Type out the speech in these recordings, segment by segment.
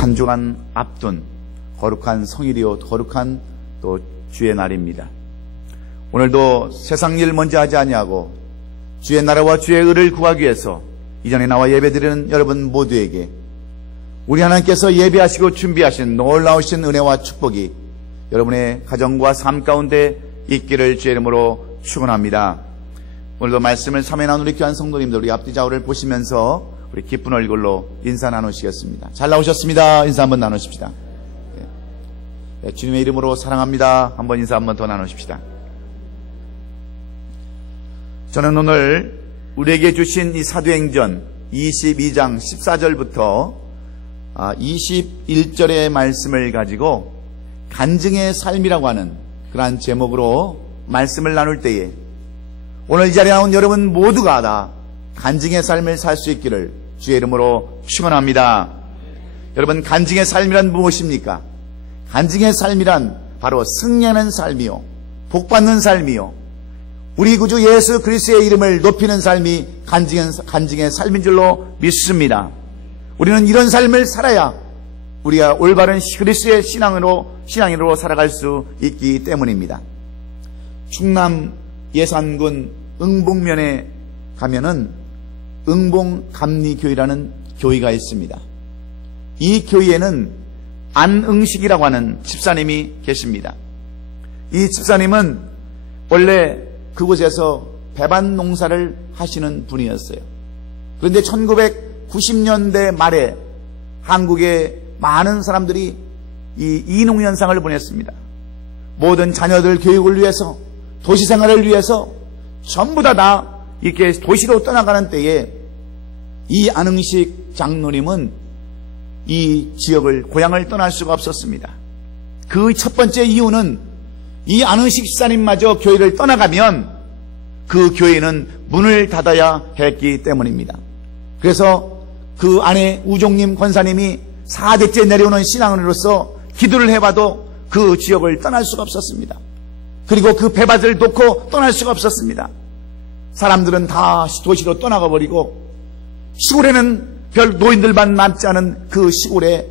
한 주간 앞둔 거룩한 성일이요 거룩한 또 주의 날입니다. 오늘도 세상 일 먼저 하지 아니하고 주의 나라와 주의 의를 구하기 위해서 이전에 나와 예배드리는 여러분 모두에게 우리 하나님께서 예배하시고 준비하신 놀라우신 은혜와 축복이 여러분의 가정과 삶 가운데 있기를 주의 이름으로 축원합니다. 오늘도 말씀을 3회 나누리 귀한 성도님들 우리 앞뒤 좌우를 보시면서 우리 기쁜 얼굴로 인사 나누시겠습니다. 잘 나오셨습니다. 인사 한번 나누십시다. 네, 주님의 이름으로 사랑합니다. 한번 인사 한번 더 나누십시다. 저는 오늘 우리에게 주신 이 사도행전 22장 14절부터 21절의 말씀을 가지고 간증의 삶이라고 하는 그러한 제목으로 말씀을 나눌 때에 오늘 이 자리에 나온 여러분 모두가 다 간증의 삶을 살 수 있기를 주의 이름으로 축원합니다. 여러분, 간증의 삶이란 무엇입니까? 간증의 삶이란 바로 승리하는 삶이요 복받는 삶이요 우리 구주 예수 그리스도의 이름을 높이는 삶이 간증의 삶인 줄로 믿습니다. 우리는 이런 삶을 살아야 우리가 올바른 그리스도의 신앙인으로 살아갈 수 있기 때문입니다. 충남 예산군 응봉면에 가면은 응봉감리교회라는 교회가 있습니다. 이 교회에는 안응식이라고 하는 집사님이 계십니다. 이 집사님은 원래 그곳에서 배반 농사를 하시는 분이었어요. 그런데 1990년대 말에 한국에 많은 사람들이 이 이농현상을 보냈습니다. 모든 자녀들 교육을 위해서 도시생활을 위해서 전부 다 이렇게 도시로 떠나가는 때에 이 안흥식 장로님은 이 지역을 고향을 떠날 수가 없었습니다. 그 첫 번째 이유는 이 안흥식 집사님마저 교회를 떠나가면 그 교회는 문을 닫아야 했기 때문입니다. 그래서 그 아내 우종님 권사님이 4대째 내려오는 신앙인으로서 기도를 해봐도 그 지역을 떠날 수가 없었습니다. 그리고 그 배밭을 놓고 떠날 수가 없었습니다. 사람들은 다 도시로 떠나가 버리고 시골에는 별 노인들만 남지 않은 그 시골에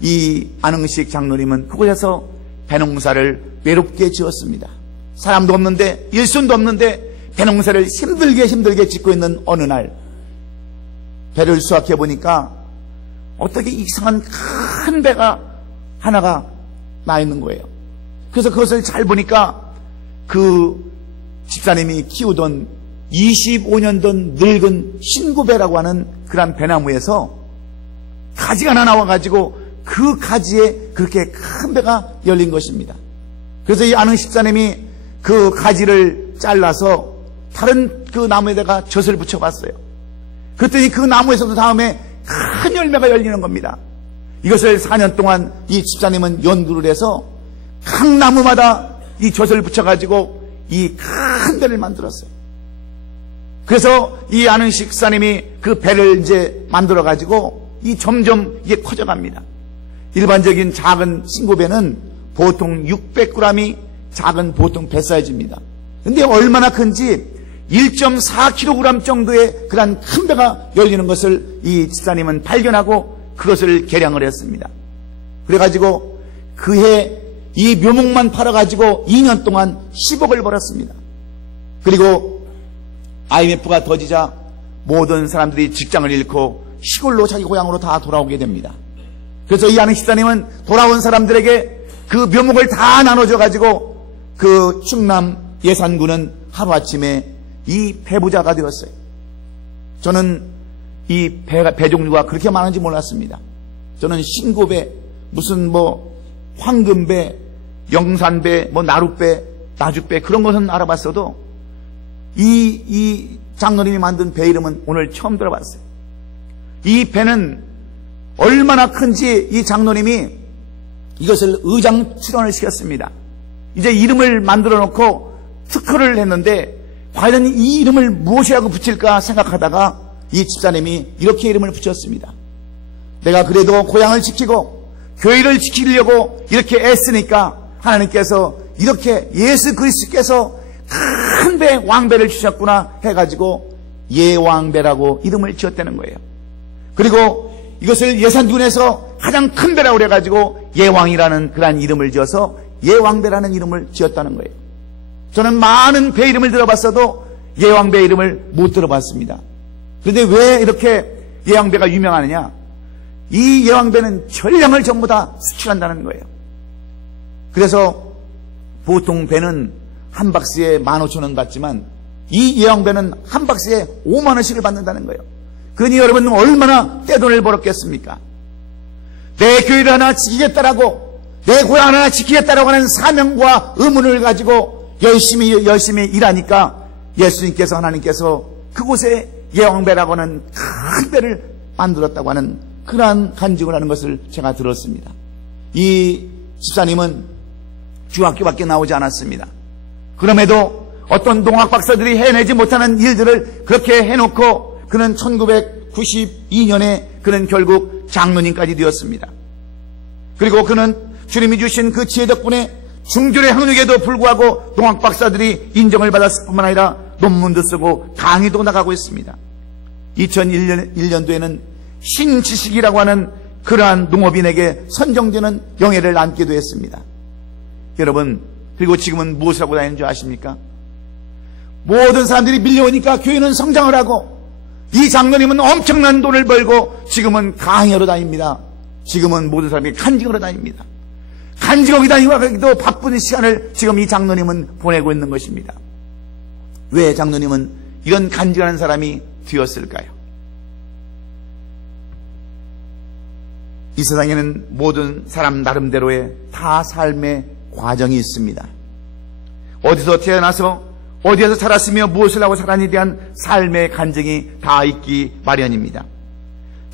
이 안흥식 장로님은 그곳에서 배농사를 외롭게 지었습니다. 사람도 없는데 일손도 없는데 배농사를 힘들게 짓고 있는 어느 날 배를 수확해 보니까 어떻게 이상한 큰 배가 하나가 나 있는 거예요. 그래서 그것을 잘 보니까 그 집사님이 키우던 25년 된 늙은 신구배라고 하는 그런 배나무에서 가지가 하나 나와가지고 그 가지에 그렇게 큰 배가 열린 것입니다. 그래서 이 아는 집사님이 그 가지를 잘라서 다른 그 나무에다가 젖을 붙여봤어요. 그랬더니 그 나무에서도 다음에 큰 열매가 열리는 겁니다. 이것을 4년 동안 이 집사님은 연구를 해서 각 나무마다 이 젖을 붙여가지고 이 큰 배를 만들었어요. 그래서 이 안흥식 집사님이 그 배를 이제 만들어가지고 이 점점 이게 커져갑니다. 일반적인 작은 신고배는 보통 600g이 작은 보통 배 사이즈입니다. 근데 얼마나 큰지 1.4kg 정도의 그런 큰 배가 열리는 것을 이 집사님은 발견하고 그것을 개량을 했습니다. 그래가지고 그해 이 묘목만 팔아가지고 2년 동안 10억을 벌었습니다. 그리고 IMF가 터지자 모든 사람들이 직장을 잃고 시골로 자기 고향으로 다 돌아오게 됩니다. 그래서 이 아는 집사님은 돌아온 사람들에게 그 묘목을 다 나눠줘가지고 그 충남 예산군은 하루아침에 이 배부자가 되었어요. 저는 이 배 종류가 그렇게 많은지 몰랐습니다. 저는 신고배, 무슨 황금배, 영산배, 나룻배, 나주배 그런 것은 알아봤어도 이 장로님이 만든 배 이름은 오늘 처음 들어봤어요. 이 배는 얼마나 큰지 이 장로님이 이것을 의장 출원을 시켰습니다. 이제 이름을 만들어 놓고 특허를 했는데 과연 이 이름을 무엇이라고 붙일까 생각하다가 이 집사님이 이렇게 이름을 붙였습니다. 내가 그래도 고향을 지키고 교회를 지키려고 이렇게 애쓰니까 하나님께서 이렇게 예수 그리스도께서 큰 배 왕배를 주셨구나 해가지고 예왕배라고 이름을 지었다는 거예요. 그리고 이것을 예산군에서 가장 큰 배라고 그래가지고 예왕이라는 그러한 이름을 지어서 예왕배라는 이름을 지었다는 거예요. 저는 많은 배 이름을 들어봤어도 예왕배 이름을 못 들어봤습니다. 그런데 왜 이렇게 예왕배가 유명하느냐? 이 예왕배는 전량을 전부 다 수출한다는 거예요. 그래서 보통 배는 한 박스에 15,000원 받지만 이 예왕배는 한 박스에 5만 원씩을 받는다는 거예요. 그러니 여러분 얼마나 떼돈을 벌었겠습니까? 내 교회를 하나 지키겠다라고, 내 고향 하나 지키겠다라고 하는 사명과 의문을 가지고 열심히 일하니까 예수님께서, 하나님께서 그곳에 예왕배라고 하는 큰 배를 만들었다고 하는 그러한 간증을 하는 것을 제가 들었습니다. 이 집사님은 중학교밖에 나오지 않았습니다. 그럼에도 어떤 농학 박사들이 해내지 못하는 일들을 그렇게 해놓고 그는 1992년에 그는 결국 장로님까지 되었습니다. 그리고 그는 주님이 주신 그 지혜 덕분에 중졸의 학력에도 불구하고 농학 박사들이 인정을 받았을 뿐만 아니라 논문도 쓰고 강의도 나가고 있습니다. 2001년도에는 신지식이라고 하는 그러한 농업인에게 선정되는 영예를 안기도 했습니다. 여러분, 그리고 지금은 무엇을 하고 다니는 줄 아십니까? 모든 사람들이 밀려오니까 교회는 성장을 하고 이 장로님은 엄청난 돈을 벌고 지금은 강의하러 다닙니다. 지금은 모든 사람이 간증하러 다닙니다. 간증하기 다니기도 바쁜 시간을 지금 이 장로님은 보내고 있는 것입니다. 왜 장로님은 이런 간증하는 사람이 되었을까요? 이 세상에는 모든 사람 나름대로의 다 삶의 과정이 있습니다. 어디서 태어나서 어디에서 살았으며 무엇을 하고 살았는지에 대한 삶의 간증이 다 있기 마련입니다.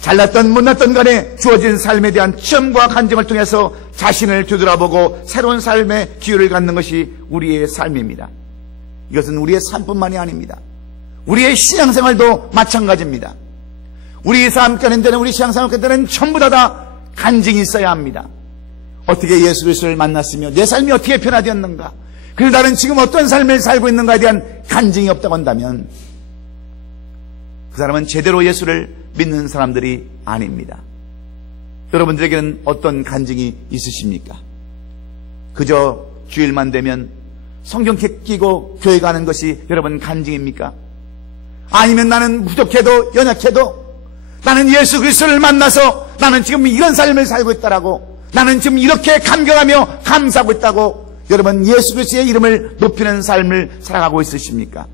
잘났던 못났던 간에 주어진 삶에 대한 체험과 간증을 통해서 자신을 되돌아보고 새로운 삶의 기회를 갖는 것이 우리의 삶입니다. 이것은 우리의 삶뿐만이 아닙니다. 우리의 신앙생활도 마찬가지입니다. 우리 삶 가운데는, 우리 신앙생활 가운데는 전부 다 간증이 있어야 합니다. 어떻게 예수 그리스도를 만났으며 내 삶이 어떻게 변화되었는가, 그리고 나는 지금 어떤 삶을 살고 있는가에 대한 간증이 없다고 한다면 그 사람은 제대로 예수를 믿는 사람들이 아닙니다. 여러분들에게는 어떤 간증이 있으십니까? 그저 주일만 되면 성경 끼고 교회 가는 것이 여러분 간증입니까? 아니면 나는 부족해도 연약해도 나는 예수 그리스도를 만나서 나는 지금 이런 삶을 살고 있다라고, 나는 지금 이렇게 감격하며 감사하고 있다고 여러분 예수 그리스도의 이름을 높이는 삶을 살아가고 있으십니까?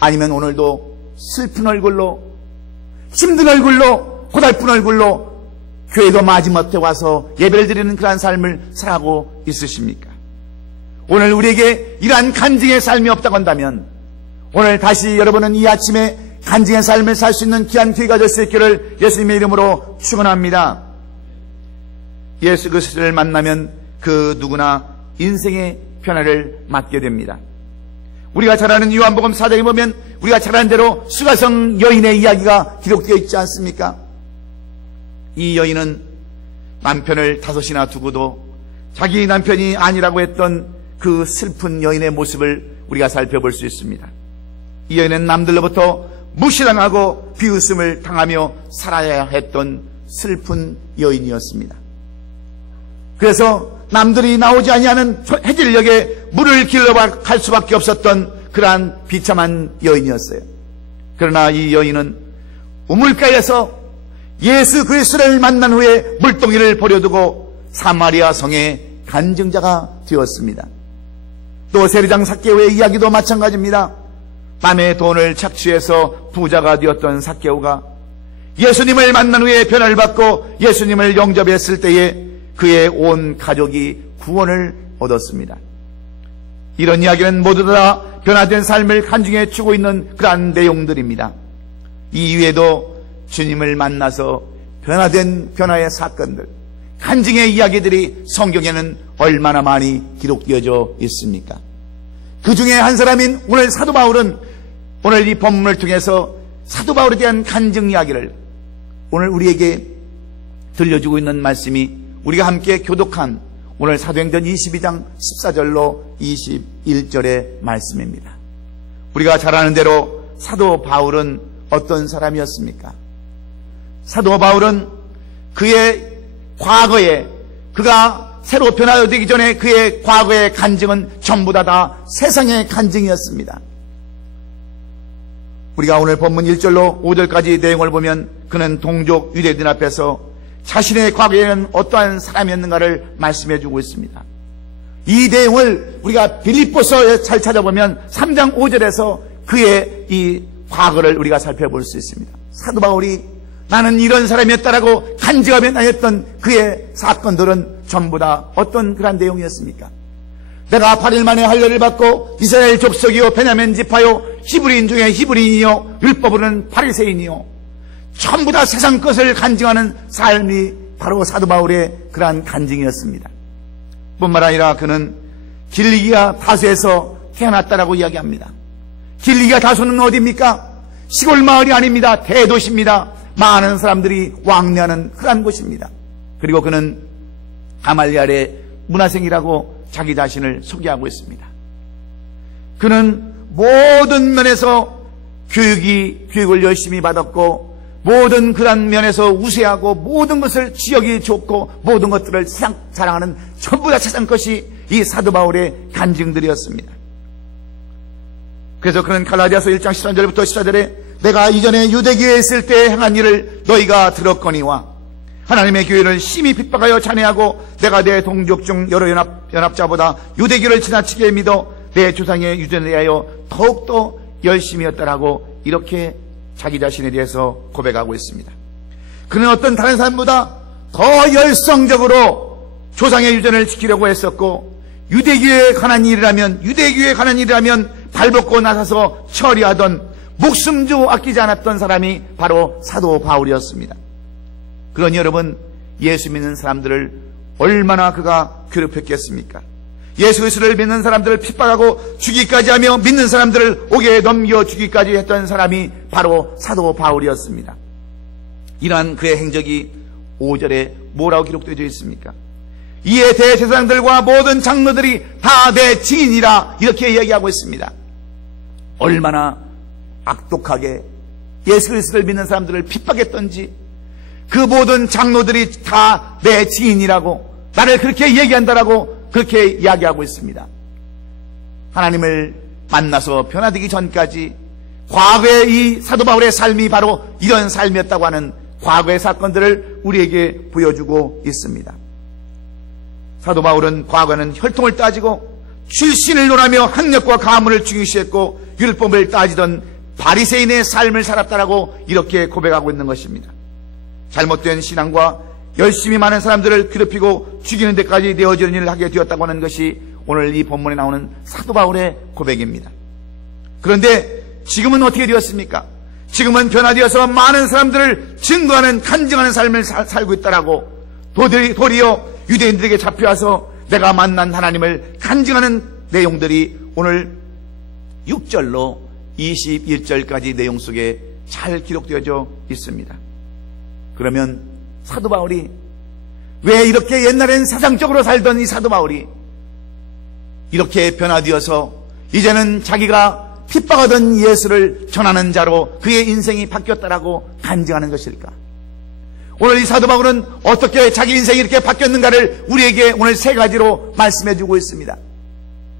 아니면 오늘도 슬픈 얼굴로, 힘든 얼굴로, 고달픈 얼굴로 교회도 마지못해 와서 예배를 드리는 그러한 삶을 살아가고 있으십니까? 오늘 우리에게 이러한 간증의 삶이 없다고 한다면 오늘 다시 여러분은 이 아침에 간증의 삶을 살 수 있는 귀한 기회가 될 수 있기를 예수님의 이름으로 축원합니다. 예수 그리스도를 만나면 그 누구나 인생의 변화를 맞게 됩니다. 우리가 잘 아는 요한복음 4장에 보면 우리가 잘 아는 대로 수가성 여인의 이야기가 기록되어 있지 않습니까? 이 여인은 남편을 5이나 두고도 자기 남편이 아니라고 했던 그 슬픈 여인의 모습을 우리가 살펴볼 수 있습니다. 이 여인은 남들로부터 무시당하고 비웃음을 당하며 살아야 했던 슬픈 여인이었습니다. 그래서 남들이 나오지 아니하는 해질녘에 물을 길러 갈 수밖에 없었던 그러한 비참한 여인이었어요. 그러나 이 여인은 우물가에서 예수 그리스도를 만난 후에 물동이를 버려두고 사마리아 성의 간증자가 되었습니다. 또 세리장 삭개오의 이야기도 마찬가지입니다. 남의 돈을 착취해서 부자가 되었던 삭개오가 예수님을 만난 후에 변화를 받고 예수님을 영접했을 때에 그의 온 가족이 구원을 얻었습니다. 이런 이야기는 모두 다 변화된 삶을 간증해 주고 있는 그러한 내용들입니다. 이 이외에도 주님을 만나서 변화된 변화의 사건들, 간증의 이야기들이 성경에는 얼마나 많이 기록되어져 있습니까? 그 중에 한 사람인 오늘 사도 바울은 오늘 이 본문을 통해서 사도 바울에 대한 간증 이야기를 오늘 우리에게 들려주고 있는 말씀이 우리가 함께 교독한 오늘 사도행전 22장 14절로 21절의 말씀입니다. 우리가 잘 아는 대로 사도 바울은 어떤 사람이었습니까? 사도 바울은 그의 과거에, 그가 새로 변화되기 전에 그의 과거의 간증은 전부 다 세상의 간증이었습니다. 우리가 오늘 본문 1절로 5절까지 내용을 보면 그는 동족 유대인 앞에서 자신의 과거에는 어떠한 사람이었는가를 말씀해 주고 있습니다. 이 내용을 우리가 빌립보서에 잘 찾아보면 3장 5절에서 그의 이 과거를 우리가 살펴볼 수 있습니다. 사도 바울이 나는 이런 사람이었다라고 간증하며 다녔던 그의 사건들은 전부 다 어떤 그런 내용이었습니까? 내가 8일 만에 할례를 받고 이스라엘 족속이요 베냐민 지파요 히브리인 중에 히브리인이요 율법으로는 바리새인이요, 전부 다 세상 것을 간증하는 삶이 바로 사도 바울의 그러한 간증이었습니다. 뿐만 아니라 그는 길리기아 다소에서 태어났다라고 이야기합니다. 길리기아 다소는 어디입니까? 시골 마을이 아닙니다. 대도시입니다. 많은 사람들이 왕래하는 그러한 곳입니다. 그리고 그는 가말리엘의 문화생이라고 자기 자신을 소개하고 있습니다. 그는 모든 면에서 교육을 열심히 받았고 모든 그런 면에서 우세하고 모든 것을 지역이 좋고 모든 것들을 세상 자랑하는 전부 다 세상 것이 이 사도 바울의 간증들이었습니다. 그래서 그는 갈라디아서 1장 13절부터 14절에 내가 이전에 유대교회에 있을 때 행한 일을 너희가 들었거니와 하나님의 교회를 심히 핍박하여 찬해하고 내가 내 동족 중 여러 연합자보다 유대교를 지나치게 믿어 내 조상의 유전에 대하여 더욱더 열심히였다라고 이렇게 자기 자신에 대해서 고백하고 있습니다. 그는 어떤 다른 사람보다 더 열성적으로 조상의 유전을 지키려고 했었고 유대교에 관한 일이라면 발벗고 나서서 처리하던 목숨도 아끼지 않았던 사람이 바로 사도 바울이었습니다. 그러니 여러분, 예수 믿는 사람들을 얼마나 그가 괴롭혔겠습니까? 예수 그리스도를 믿는 사람들을 핍박하고 죽이기까지 하며 믿는 사람들을 옥에 넘겨 죽이기까지 했던 사람이 바로 사도 바울이었습니다. 이러한 그의 행적이 5절에 뭐라고 기록되어 있습니까? 이에 대제사장들과 모든 장로들이 다 내 증인이라 이렇게 이야기하고 있습니다. 얼마나 악독하게 예수 그리스도를 믿는 사람들을 핍박했던지, 그 모든 장로들이 다 내 증인이라고, 나를 그렇게 얘기한다라고 그렇게 이야기하고 있습니다. 하나님을 만나서 변화되기 전까지 과거의 이 사도 바울의 삶이 바로 이런 삶이었다고 하는 과거의 사건들을 우리에게 보여주고 있습니다. 사도 바울은 과거는 혈통을 따지고 출신을 논하며 학력과 가문을 중요시했고 율법을 따지던 바리새인의 삶을 살았다라고 이렇게 고백하고 있는 것입니다. 잘못된 신앙과 열심히 많은 사람들을 괴롭히고 죽이는 데까지 내어지는 일을 하게 되었다고 하는 것이 오늘 이 본문에 나오는 사도 바울의 고백입니다. 그런데 지금은 어떻게 되었습니까? 지금은 변화되어서 많은 사람들을 증거하는, 간증하는 삶을 살고 있다라고, 도리어 유대인들에게 잡혀와서 내가 만난 하나님을 간증하는 내용들이 오늘 6절로 21절까지 내용 속에 잘 기록되어져 있습니다. 그러면 사도 바울이 왜 이렇게 옛날엔 세상적으로 살던 이 사도 바울이 이렇게 변화되어서 이제는 자기가 핍박하던 예수를 전하는 자로 그의 인생이 바뀌었다라고 간증하는 것일까? 오늘 이 사도 바울은 어떻게 자기 인생이 이렇게 바뀌었는가를 우리에게 오늘 세 가지로 말씀해 주고 있습니다.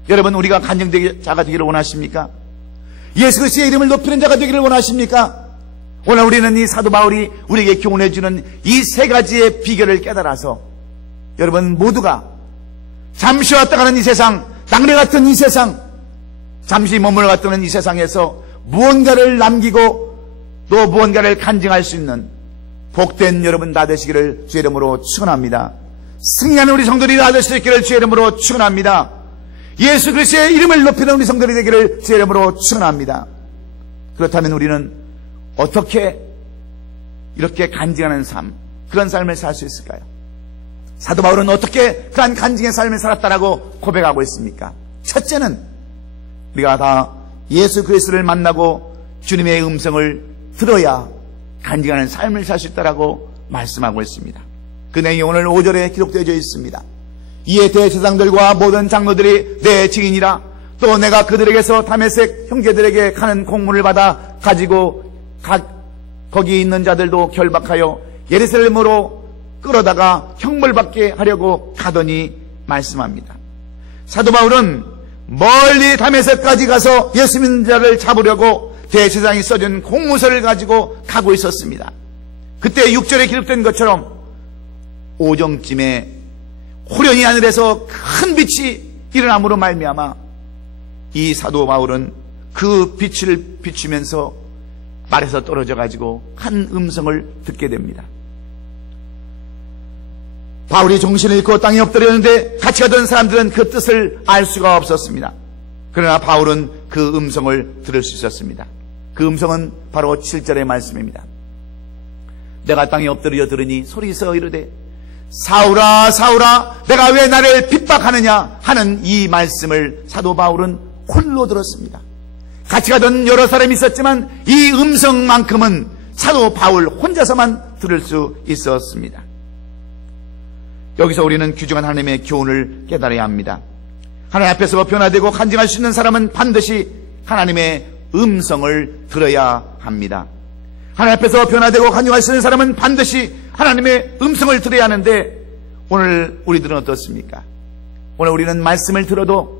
여러분, 우리가 간증자가 되기를 원하십니까? 예수 그리스도의 이름을 높이는 자가 되기를 원하십니까? 오늘 우리는 이 사도 바울이 우리에게 교훈해 주는 이 세 가지의 비결을 깨달아서 여러분 모두가 잠시 왔다 가는 이 세상, 낙뢰 같은 이 세상, 잠시 머물러갔던 이 세상에서 무언가를 남기고 또 무언가를 간증할 수 있는 복된 여러분 다 되시기를 주의 이름으로 축원합니다. 승리하는 우리 성도들이 다 될 수 있기를 주의 이름으로 축원합니다. 예수 그리스도의 이름을 높이는 우리 성도들이 되기를 주의 이름으로 축원합니다. 그렇다면 우리는 어떻게 이렇게 간증하는 삶, 그런 삶을 살 수 있을까요? 사도 바울은 어떻게 그런 간증의 삶을 살았다라고 고백하고 있습니까? 첫째는 우리가 다 예수 그리스도를 만나고 주님의 음성을 들어야 간증하는 삶을 살 수 있다라고 말씀하고 있습니다. 그 내용이 오늘 5절에 기록되어 있습니다. 이에 대제사장들과 모든 장로들이 내 증인이라, 또 내가 그들에게서 다메섹 형제들에게 가는 공문을 받아 가지고 거기 있는 자들도 결박하여 예루살렘으로 끌어다가 형벌받게 하려고 가더니 말씀합니다. 사도 바울은 멀리 다메섹까지 가서 예수 믿는 자를 잡으려고 대제사장이 써준 공문서를 가지고 가고 있었습니다. 그때 6절에 기록된 것처럼 오정쯤에 호련히 하늘에서 큰 빛이 일어남으로 말미암아 이 사도 바울은 그 빛을 비추면서 말에서 떨어져 가지고 한 음성을 듣게 됩니다. 바울이 정신을 잃고 땅에 엎드렸는데 같이 가던 사람들은 그 뜻을 알 수가 없었습니다. 그러나 바울은 그 음성을 들을 수 있었습니다. 그 음성은 바로 7절의 말씀입니다. 내가 땅에 엎드려 들으니 소리서 이르되 사울아 사울아 내가 왜 나를 핍박하느냐 하는 이 말씀을 사도 바울은 홀로 들었습니다. 같이 가던 여러 사람이 있었지만 이 음성만큼은 사도 바울 혼자서만 들을 수 있었습니다. 여기서 우리는 귀중한 하나님의 교훈을 깨달아야 합니다. 하나님 앞에서 변화되고 간증할 수 있는 사람은 반드시 하나님의 음성을 들어야 합니다. 하나님 앞에서 변화되고 간증할 수 있는 사람은 반드시 하나님의 음성을 들어야 하는데 오늘 우리들은 어떻습니까? 오늘 우리는 말씀을 들어도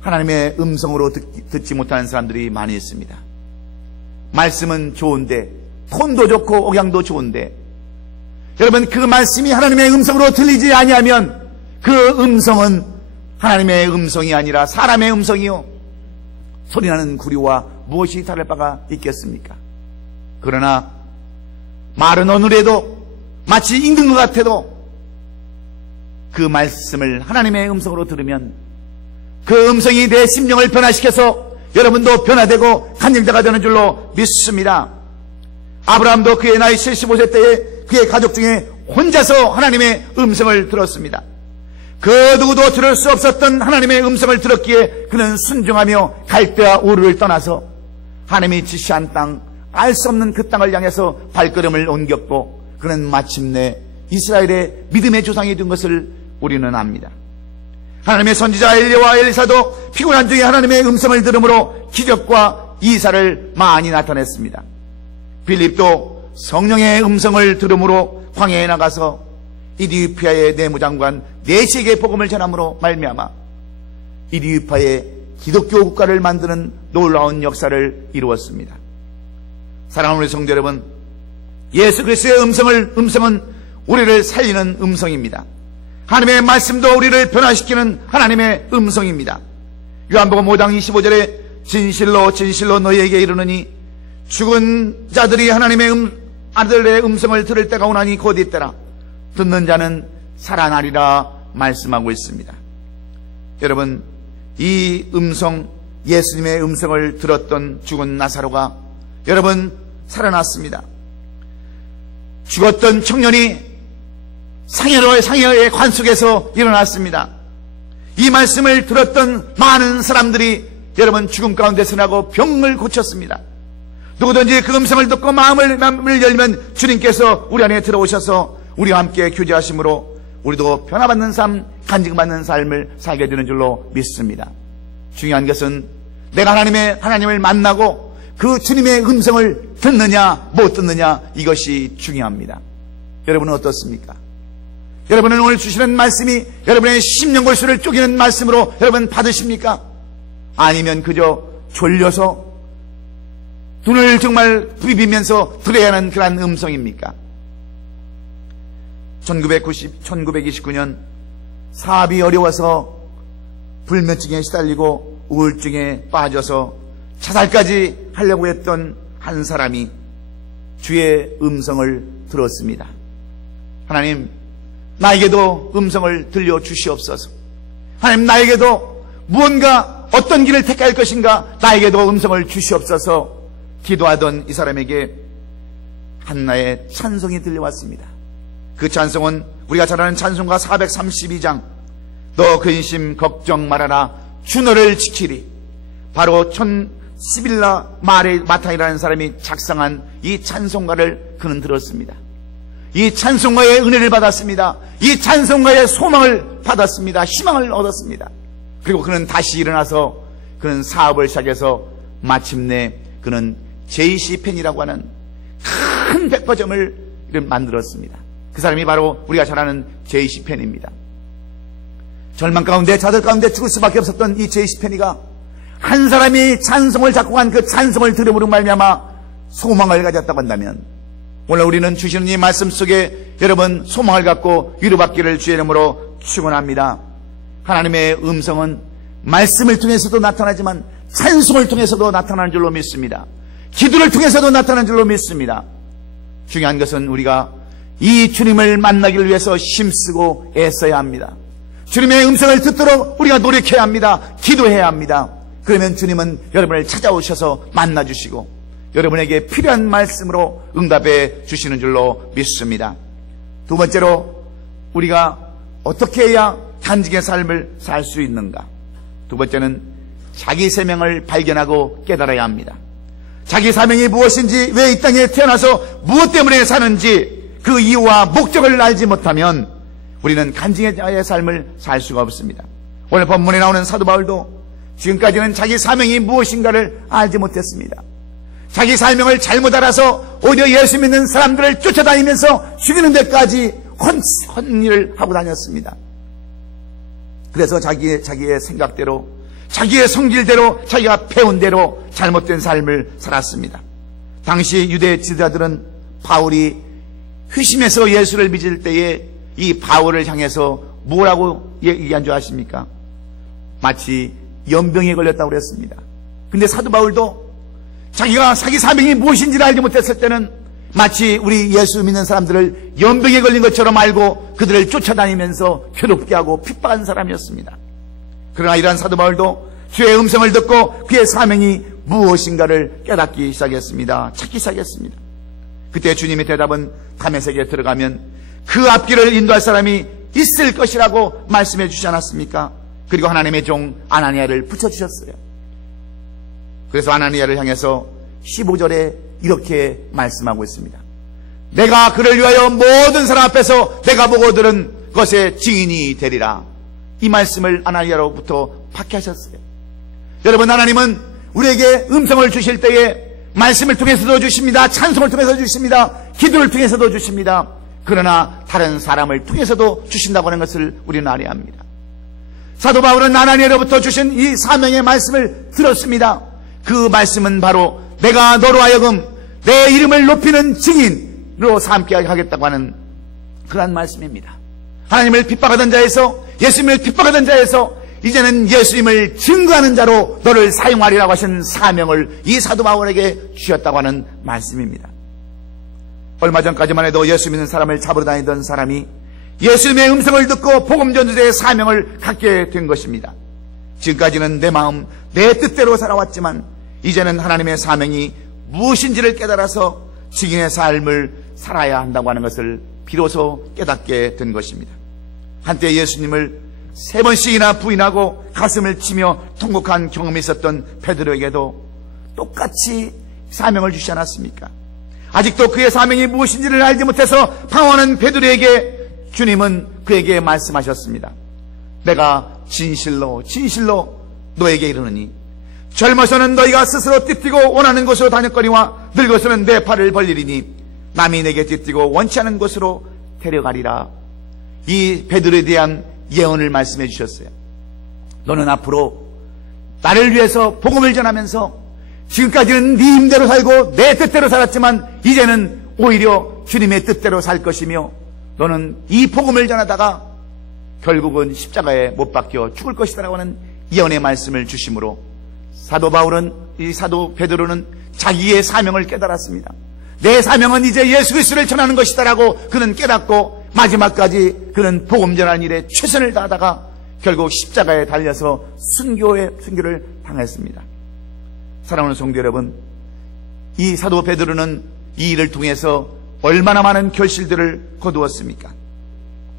하나님의 음성으로 듣지 못하는 사람들이 많이 있습니다. 말씀은 좋은데 톤도 좋고 억양도 좋은데 여러분 그 말씀이 하나님의 음성으로 들리지 아니하면 그 음성은 하나님의 음성이 아니라 사람의 음성이요 소리나는 구리와 무엇이 다를 바가 있겠습니까? 그러나 말은 어느래도 마치 읽는 것 같아도 그 말씀을 하나님의 음성으로 들으면 그 음성이 내 심령을 변화시켜서 여러분도 변화되고 간증자가 되는 줄로 믿습니다. 아브라함도 그의 나이 75세 때에 그의 가족 중에 혼자서 하나님의 음성을 들었습니다. 그 누구도 들을 수 없었던 하나님의 음성을 들었기에 그는 순종하며 갈대와 우르를 떠나서 하나님이 지시한 땅, 알 수 없는 그 땅을 향해서 발걸음을 옮겼고 그는 마침내 이스라엘의 믿음의 조상이 된 것을 우리는 압니다. 하나님의 선지자 엘리야와 엘리사도 피곤한 중에 하나님의 음성을 들음으로 기적과 이사를 많이 나타냈습니다. 빌립도 성령의 음성을 들음으로 광야에 나가서 이디오피아의 내무장관 네시에게 복음을 전함으로 말미암아 이디오피아의 기독교 국가를 만드는 놀라운 역사를 이루었습니다. 사랑하는 우리 성도 여러분, 예수 그리스도의 음성은 우리를 살리는 음성입니다. 하나님의 말씀도 우리를 변화시키는 하나님의 음성입니다. 요한복음 5장 25절에 진실로 진실로 너희에게 이르노니 죽은 자들이 하나님의 아들의 음성을 들을 때가 오나니 곧 이때라. 듣는 자는 살아나리라 말씀하고 있습니다. 여러분, 이 음성, 예수님의 음성을 들었던 죽은 나사로가 여러분 살아났습니다. 죽었던 청년이 상여의 관 속에서 일어났습니다. 이 말씀을 들었던 많은 사람들이 여러분 죽음 가운데 서나고 병을 고쳤습니다. 누구든지 그 음성을 듣고 마음을 열면 주님께서 우리 안에 들어오셔서 우리와 함께 교제하심으로 우리도 변화받는 삶, 간증받는 삶을 살게 되는 줄로 믿습니다. 중요한 것은 내가 하나님을 만나고 그 주님의 음성을 듣느냐 못 듣느냐, 이것이 중요합니다. 여러분은 어떻습니까? 여러분은 오늘 주시는 말씀이 여러분의 심령골수를 쪼개는 말씀으로 여러분 받으십니까? 아니면 그저 졸려서 눈을 정말 부비면서 들어야 하는 그런 음성입니까? 1929년 사업이 어려워서 불면증에 시달리고 우울증에 빠져서 자살까지 하려고 했던 한 사람이 주의 음성을 들었습니다. 하나님, 나에게도 음성을 들려주시옵소서. 하나님, 나에게도 무언가 어떤 길을 택할 것인가, 나에게도 음성을 주시옵소서. 기도하던 이 사람에게 한나의 찬송이 들려왔습니다. 그 찬송은 우리가 잘 아는 찬송가 432장 너 근심 걱정 말아라 주 너를 지키리, 바로 11라 마탄이라는 사람이 작성한 이 찬송가를 그는 들었습니다. 이 찬송가의 은혜를 받았습니다. 이 찬송가의 소망을 받았습니다. 희망을 얻었습니다. 그리고 그는 다시 일어나서 그는 사업을 시작해서 마침내 그는 J.C. 펜이라고 하는 큰 백화점을 만들었습니다. 그 사람이 바로 우리가 잘 아는 J.C. 펜입니다. 절망 가운데, 좌절 가운데 죽을 수밖에 없었던 이 J.C. 펜이가 한 사람이 찬송을 작곡한 그 찬송을 들음으로 말미암아 소망을 가졌다고 한다면, 오늘 우리는 주시는 이 말씀 속에 여러분 소망을 갖고 위로받기를 주의 이름으로 축원합니다. 하나님의 음성은 말씀을 통해서도 나타나지만 찬송을 통해서도 나타나는 줄로 믿습니다. 기도를 통해서도 나타나는 줄로 믿습니다. 중요한 것은 우리가 이 주님을 만나기를 위해서 힘쓰고 애써야 합니다. 주님의 음성을 듣도록 우리가 노력해야 합니다. 기도해야 합니다. 그러면 주님은 여러분을 찾아오셔서 만나주시고 여러분에게 필요한 말씀으로 응답해 주시는 줄로 믿습니다. 두 번째로 우리가 어떻게 해야 단직의 삶을 살 수 있는가? 두 번째는 자기 사명을 발견하고 깨달아야 합니다. 자기 사명이 무엇인지, 왜 이 땅에 태어나서 무엇 때문에 사는지 그 이유와 목적을 알지 못하면 우리는 간증의 삶을 살 수가 없습니다. 오늘 본문에 나오는 사도 바울도 지금까지는 자기 사명이 무엇인가를 알지 못했습니다. 자기 사명을 잘못 알아서 오히려 예수 믿는 사람들을 쫓아다니면서 죽이는 데까지 헌일을 하고 다녔습니다. 그래서 자기의 생각대로, 자기의 성질대로, 자기가 배운 대로 잘못된 삶을 살았습니다. 당시 유대 지도자들은 바울이 회심해서 예수를 믿을 때에 이 바울을 향해서 뭐라고 얘기한 줄 아십니까? 마치 연병에 걸렸다고 그랬습니다. 근데 사도 바울도 자기가 자기 사명이 무엇인지를 알지 못했을 때는 마치 우리 예수 믿는 사람들을 연병에 걸린 것처럼 알고 그들을 쫓아다니면서 괴롭게 하고 핍박한 사람이었습니다. 그러나 이러한 사도 바울도 주의 음성을 듣고 그의 사명이 무엇인가를 깨닫기 시작했습니다. 찾기 시작했습니다. 그때 주님의 대답은 다메섹에 들어가면 그 앞길을 인도할 사람이 있을 것이라고 말씀해 주지 않았습니까? 그리고 하나님의 종 아나니아를 붙여주셨어요. 그래서 아나니아를 향해서 15절에 이렇게 말씀하고 있습니다. 내가 그를 위하여 모든 사람 앞에서 내가 보고 들은 것의 증인이 되리라. 이 말씀을 아나니아로부터 박해하셨어요. 여러분, 하나님은 우리에게 음성을 주실 때에 말씀을 통해서도 주십니다. 찬송을 통해서 주십니다. 기도를 통해서도 주십니다. 그러나 다른 사람을 통해서도 주신다고 하는 것을 우리는 알아야 합니다. 사도 바울은 아나니아로부터 주신 이 사명의 말씀을 들었습니다. 그 말씀은 바로 내가 너로 하여금 내 이름을 높이는 증인으로 삼게 하겠다고 하는 그러한 말씀입니다. 하나님을 핍박하던 자에서, 예수님을 핍박하던 자에서 이제는 예수님을 증거하는 자로 너를 사용하리라고 하신 사명을 이 사도 바울에게 주셨다고 하는 말씀입니다. 얼마 전까지만 해도 예수 믿는 사람을 잡으러 다니던 사람이 예수님의 음성을 듣고 복음 전도자의 사명을 갖게 된 것입니다. 지금까지는 내 마음, 내 뜻대로 살아왔지만 이제는 하나님의 사명이 무엇인지를 깨달아서 증인의 삶을 살아야 한다고 하는 것을 비로소 깨닫게 된 것입니다. 한때 예수님을 3번씩이나 부인하고 가슴을 치며 통곡한 경험이 있었던 베드로에게도 똑같이 사명을 주시지 않았습니까? 아직도 그의 사명이 무엇인지를 알지 못해서 방황하는 베드로에게 주님은 그에게 말씀하셨습니다. 내가 진실로 너에게 이르노니 젊어서는 너희가 스스로 띠뛰고 원하는 곳으로 다녔거니와 늙어서는 내 팔을 벌리리니 남이 내게 띠뛰고 원치 않은 곳으로 데려가리라. 이 베드로에 대한 예언을 말씀해 주셨어요. 너는 앞으로 나를 위해서 복음을 전하면서 지금까지는 네 힘대로 살고 내 뜻대로 살았지만 이제는 오히려 주님의 뜻대로 살 것이며 너는 이 복음을 전하다가 결국은 십자가에 못 박혀 죽을 것이다라고 하는 예언의 말씀을 주심으로 사도 바울은, 이 사도 베드로는 자기의 사명을 깨달았습니다. 내 사명은 이제 예수 그리스도를 전하는 것이다라고 그는 깨닫고 마지막까지 그는 복음 전하는 일에 최선을 다하다가 결국 십자가에 달려서 순교를 당했습니다. 사랑하는 성도 여러분, 이 사도 베드로는 이 일을 통해서 얼마나 많은 결실들을 거두었습니까?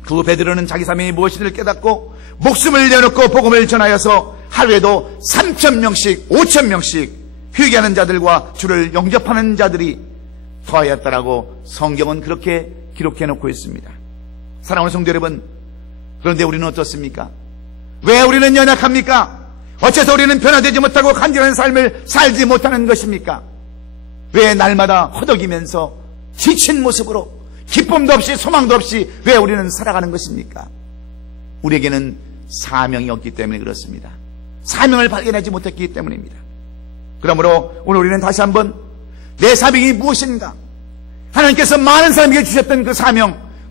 그 베드로는 자기 사명이 무엇인지를 깨닫고 목숨을 내놓고 복음을 전하여서 하루에도 3,000명씩 5,000명씩 회개하는 자들과 주를 영접하는 자들이 더하였다라고 성경은 그렇게 기록해 놓고 있습니다. 사랑하는 성도 여러분, 그런데 우리는 어떻습니까? 왜 우리는 연약합니까? 어째서 우리는 변화되지 못하고 간절한 삶을 살지 못하는 것입니까? 왜 날마다 허덕이면서 지친 모습으로 기쁨도 없이 소망도 없이 왜 우리는 살아가는 것입니까? 우리에게는 사명이 없기 때문에 그렇습니다. 사명을 발견하지 못했기 때문입니다. 그러므로 오늘 우리는 다시 한번 내 사명이 무엇인가, 하나님께서 많은 사람에게 주셨던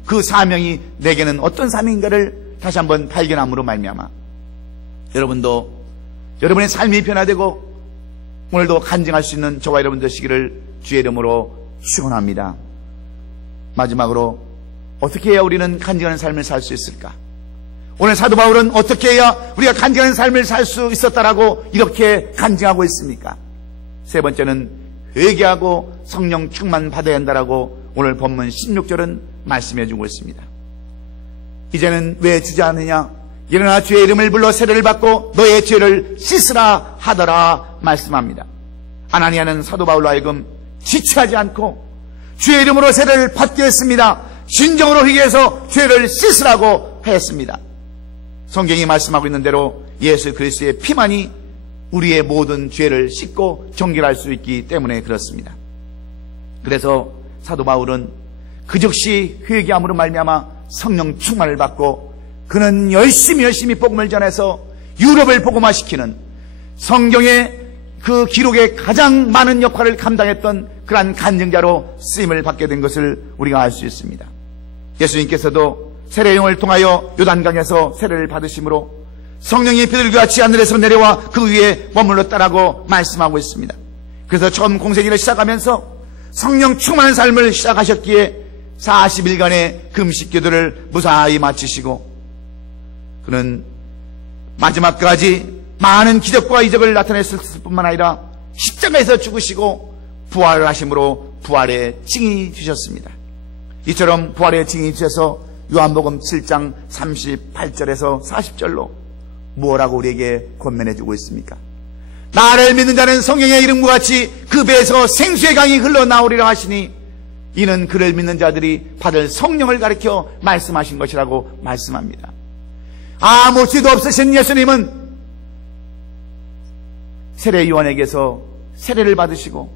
그 사명이 내게는 어떤 사명인가를 다시 한번 발견함으로 말미암아 여러분도 여러분의 삶이 변화되고 오늘도 간증할 수 있는 저와 여러분 되시기를 주의 이름으로 축원합니다. 마지막으로 어떻게 해야 우리는 간증하는 삶을 살 수 있을까? 오늘 사도 바울은 어떻게 해야 우리가 간증하는 삶을 살 수 있었다라고 이렇게 간증하고 있습니까? 세 번째는 회개하고 성령 충만 받아야 한다라고 오늘 본문 16절은 말씀해 주고 있습니다. 이제는 왜 주저하느냐? 일어나 주의 이름을 불러 세례를 받고 너의 죄를 씻으라 하더라 말씀합니다. 아나니아는 사도 바울로 하여금 지체하지 않고 주의 이름으로 세례를 받게 했습니다. 진정으로 회개해서 죄를 씻으라고 하였습니다. 성경이 말씀하고 있는 대로 예수 그리스도의 피만이 우리의 모든 죄를 씻고 정결할 수 있기 때문에 그렇습니다. 그래서 사도 바울은 그 즉시 회개함으로 말미암아 성령 충만을 받고 그는 열심히 복음을 전해서 유럽을 복음화시키는 성경의 그 기록에 가장 많은 역할을 감당했던 그러한 간증자로 쓰임을 받게 된 것을 우리가 알 수 있습니다. 예수님께서도 세례용을 통하여 요단강에서 세례를 받으심으로 성령이 비둘기같이 하늘에서 내려와 그 위에 머물렀다라고 말씀하고 있습니다. 그래서 처음 공생일을 시작하면서 성령 충만한 삶을 시작하셨기에 40일간의 금식 기도를 무사히 마치시고 그는 마지막까지 많은 기적과 이적을 나타냈을 뿐만 아니라 십자가에서 죽으시고 부활을 하심으로 부활의 증인이 되셨습니다. 이처럼 부활의 증인이 되셔서 요한복음 7장 38절에서 40절로 무엇라고 우리에게 권면해 주고 있습니까? 나를 믿는 자는 성령의 이름과 같이 그 배에서 생수의 강이 흘러나오리라 하시니 이는 그를 믿는 자들이 받을 성령을 가리켜 말씀하신 것이라고 말씀합니다. 아무 죄도 없으신 예수님은 세례 요한에게서 세례를 받으시고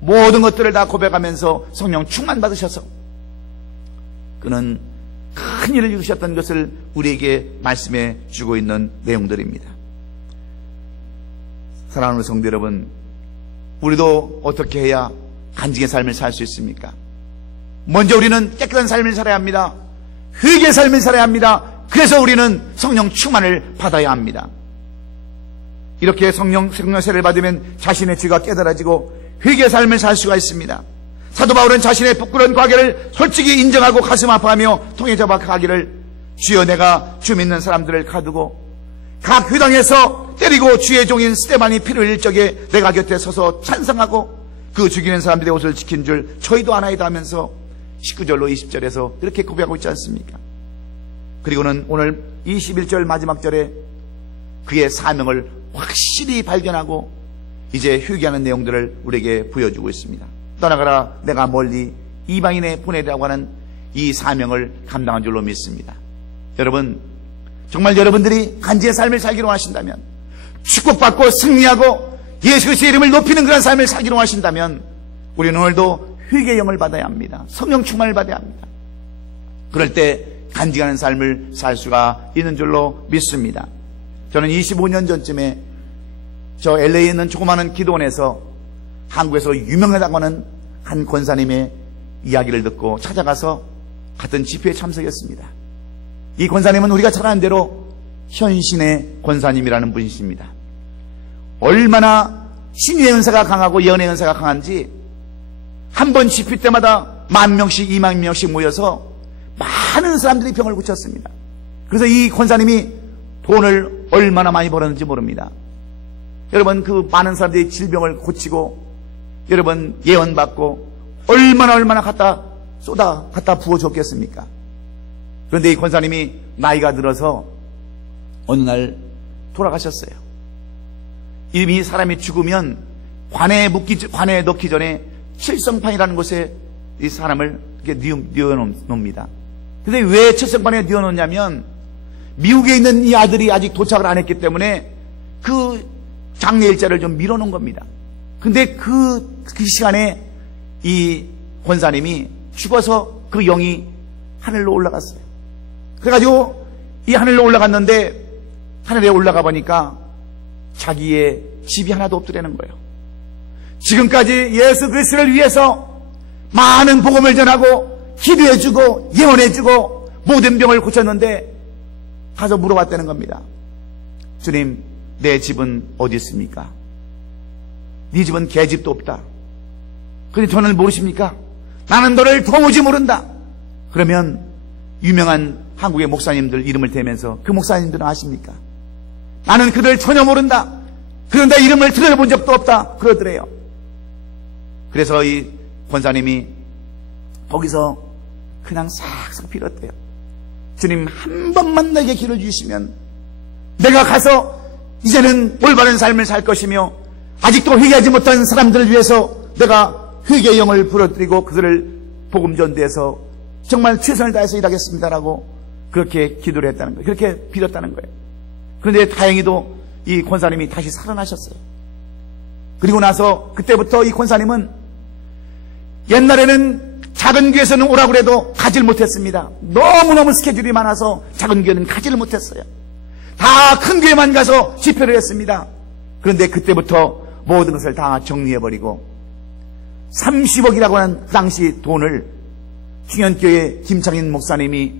모든 것들을 다 고백하면서 성령 충만 받으셔서 그는 큰 일을 이루셨던 것을 우리에게 말씀해 주고 있는 내용들입니다. 사랑하는 성도 여러분, 우리도 어떻게 해야 간증의 삶을 살 수 있습니까? 먼저 우리는 깨끗한 삶을 살아야 합니다. 회개의 삶을 살아야 합니다. 그래서 우리는 성령 충만을 받아야 합니다. 이렇게 성령 세례를 받으면 자신의 죄가 깨달아지고 회개의 삶을 살 수가 있습니다. 사도 바울은 자신의 부끄러운 과거를 솔직히 인정하고 가슴 아파하며 통에 잡아 가기를 주여 내가 주 믿는 사람들을 가두고 각 회당에서 때리고 주의 종인 스데반이 피를 흘릴 적에 내가 곁에 서서 찬성하고 그 죽이는 사람들의 옷을 지킨 줄 저희도 아나이다 하면서 19절로 20절에서 그렇게 고백하고 있지 않습니까? 그리고는 오늘 21절 마지막 절에 그의 사명을 확실히 발견하고 이제 회개하는 내용들을 우리에게 보여주고 있습니다. 떠나가라 내가 멀리 이방인에 보내라고 하는 이 사명을 감당한 줄로 믿습니다. 여러분, 정말 여러분들이 간지의 삶을 살기로 하신다면, 축복받고 승리하고 예수 그리스도의 이름을 높이는 그런 삶을 살기로 하신다면 우리는 오늘도 회개의 영을 받아야 합니다. 성령 충만을 받아야 합니다. 그럴 때 간직하는 삶을 살 수가 있는 줄로 믿습니다. 저는 25년 전쯤에 저 LA에 있는 조그마한 기도원에서 한국에서 유명하다고 하는 한 권사님의 이야기를 듣고 찾아가서 같은 집회에 참석했습니다. 이 권사님은 우리가 잘 아는 대로 현신의 권사님이라는 분이십니다. 얼마나 신유의 은사가 강하고 예언의 은사가 강한지 한 번 집회 때마다 10,000명씩 20,000명씩 모여서 많은 사람들이 병을 고쳤습니다. 그래서 이 권사님이 돈을 얼마나 많이 벌었는지 모릅니다. 여러분, 그 많은 사람들이 질병을 고치고 여러분 예언받고 얼마나 갖다 부어줬겠습니까? 그런데 이 권사님이 나이가 들어서 어느 날 돌아가셨어요. 이미 사람이 죽으면 관에 넣기 전에 칠성판이라는 곳에 이 사람을 이렇게 뉘어놓습니다. 근데 왜 칠성판에 뉘어놓냐면 미국에 있는 이 아들이 아직 도착을 안 했기 때문에 그 장례일자를 좀 미뤄놓은 겁니다. 근데 그 시간에 이 권사님이 죽어서 그 영이 하늘로 올라갔어요. 그래가지고 이 하늘로 올라갔는데 하늘에 올라가 보니까 자기의 집이 하나도 없더라는 거예요. 지금까지 예수 그리스도를 위해서 많은 복음을 전하고 기도해주고 예언해주고 모든 병을 고쳤는데 가서 물어봤다는 겁니다. 주님, 내 집은 어디 있습니까? 네 집은 개집도 없다. 그런데 저를 모르십니까? 나는 너를 도무지 모른다. 그러면 유명한 한국의 목사님들 이름을 대면서 그 목사님들은 아십니까? 나는 그들 전혀 모른다. 그런데 이름을 들어본 적도 없다. 그러더래요. 그래서 이 권사님이 거기서 그냥 싹싹 빌었대요. 주님, 한 번만 내게 길을 주시면 내가 가서 이제는 올바른 삶을 살 것이며 아직도 회개하지 못한 사람들을 위해서 내가 회개의 영을 불어들이고 그들을 복음 전도해서 정말 최선을 다해서 일하겠습니다라고 그렇게 기도를 했다는 거예요. 그렇게 빌었다는 거예요. 그런데 다행히도 이 권사님이 다시 살아나셨어요. 그리고 나서 그때부터 이 권사님은 옛날에는 작은 교회에서는 오라고 해도 가질 못했습니다. 너무너무 스케줄이 많아서 작은 교회는 가지를 못했어요. 다 큰 교회만 가서 집회를 했습니다. 그런데 그때부터 모든 것을 다 정리해버리고 30억이라고 하는 그 당시 돈을 충현교회 김창인 목사님이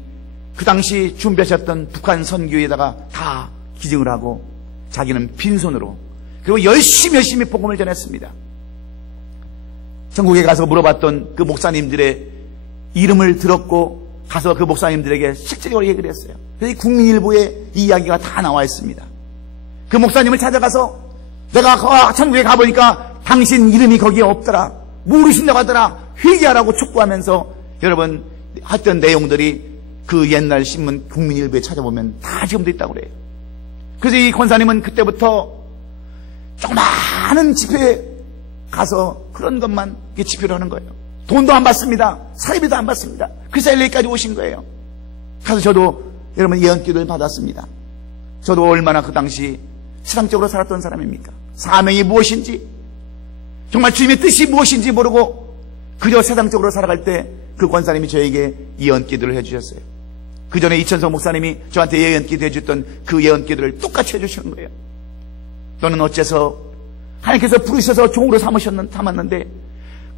그 당시 준비하셨던 북한 선교에다가 다 기증을 하고 자기는 빈손으로 그리고 열심히 복음을 전했습니다. 전국에 가서 물어봤던 그 목사님들의 이름을 들었고 가서 그 목사님들에게 실질적으로 얘기를 했어요. 그래서 국민일보에 이 이야기가 다 나와 있습니다. 그 목사님을 찾아가서 내가 천국에 가보니까 당신 이름이 거기에 없더라. 모르신다고 하더라. 회개하라고 촉구하면서 여러분 했던 내용들이 그 옛날 신문 국민일보에 찾아보면 다 지금도 있다고 그래요. 그래서 이 권사님은 그때부터 조그마한 집회에 가서 그런 것만 집회를 하는 거예요. 돈도 안 받습니다. 사례비도 안 받습니다. 그래서 LA까지 오신 거예요. 가서 저도 여러분 예언기도를 받았습니다. 저도 얼마나 그 당시 세상적으로 살았던 사람입니까? 사명이 무엇인지 정말 주님의 뜻이 무엇인지 모르고 그저 세상적으로 살아갈 때 그 권사님이 저에게 예언기도를 해주셨어요. 그 전에 이천성 목사님이 저한테 예언기도 해줬던 그 예언기도를 똑같이 해주시는 거예요. 너는 어째서 하나님께서 부르셔서 종으로 삼았는데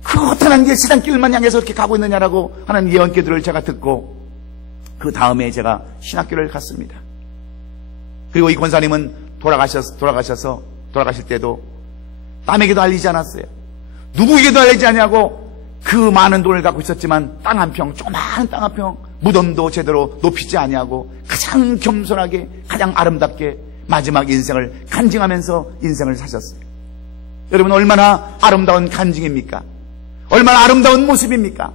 그 허탄한 길 세상길만 향해서 이렇게 가고 있느냐라고 하는 예언기도를 제가 듣고 그 다음에 제가 신학교를 갔습니다. 그리고 이 권사님은 돌아가실 때도 남에게도 알리지 않았어요. 누구에게도 알리지 않냐고 그 많은 돈을 갖고 있었지만 땅 한 평, 조그마한 땅 한 평, 무덤도 제대로 높이지 아니하고 가장 겸손하게 가장 아름답게 마지막 인생을 간증하면서 인생을 사셨어요. 여러분 얼마나 아름다운 간증입니까? 얼마나 아름다운 모습입니까?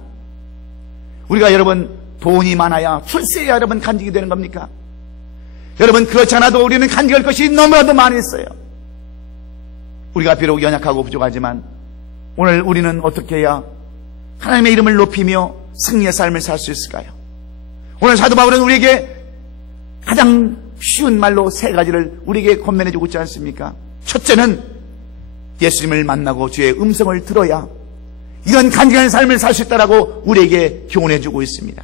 우리가 여러분 돈이 많아야 출세해야 여러분 간증이 되는 겁니까? 여러분 그렇지 않아도 우리는 간증할 것이 너무나도 많이 있어요. 우리가 비록 연약하고 부족하지만 오늘 우리는 어떻게 해야 하나님의 이름을 높이며 승리의 삶을 살 수 있을까요? 오늘 사도 바울은 우리에게 가장 쉬운 말로 세 가지를 우리에게 권면해주고 있지 않습니까? 첫째는 예수님을 만나고 주의 음성을 들어야 이런 간증한 삶을 살 수 있다라고 우리에게 교훈해주고 있습니다.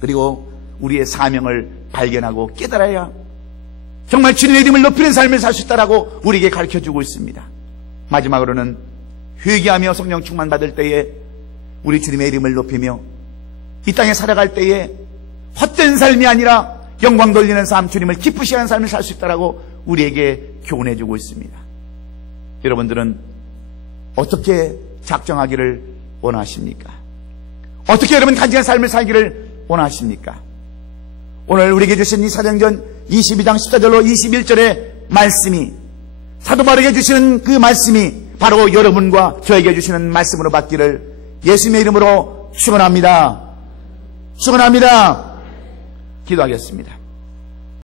그리고 우리의 사명을 발견하고 깨달아야 정말 주님의 이름을 높이는 삶을 살 수 있다라고 우리에게 가르쳐주고 있습니다. 마지막으로는 회개하며 성령 충만 받을 때에 우리 주님의 이름을 높이며 이 땅에 살아갈 때에 헛된 삶이 아니라 영광 돌리는 삶, 주님을 기쁘시게 하는 삶을 살 수 있다라고 우리에게 교훈해주고 있습니다. 여러분들은 어떻게 작정하기를 원하십니까? 어떻게 여러분 간증한 삶을 살기를 원하십니까? 오늘 우리에게 주신 이 사도행전 22장 14절로 21절의 말씀이 사도 바울에게 주시는 그 말씀이 바로 여러분과 저에게 주시는 말씀으로 받기를 예수님의 이름으로 축원합니다. 축원합니다. 기도하겠습니다.